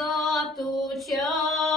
за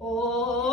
Oh.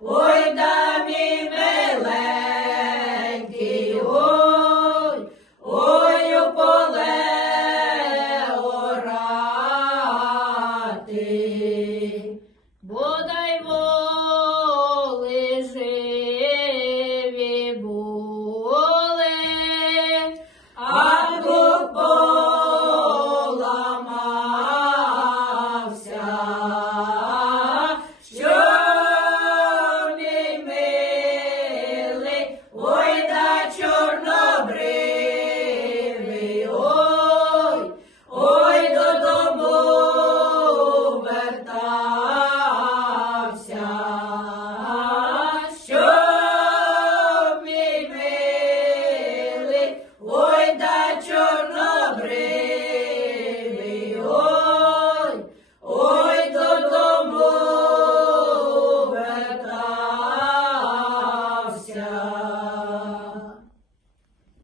Oh.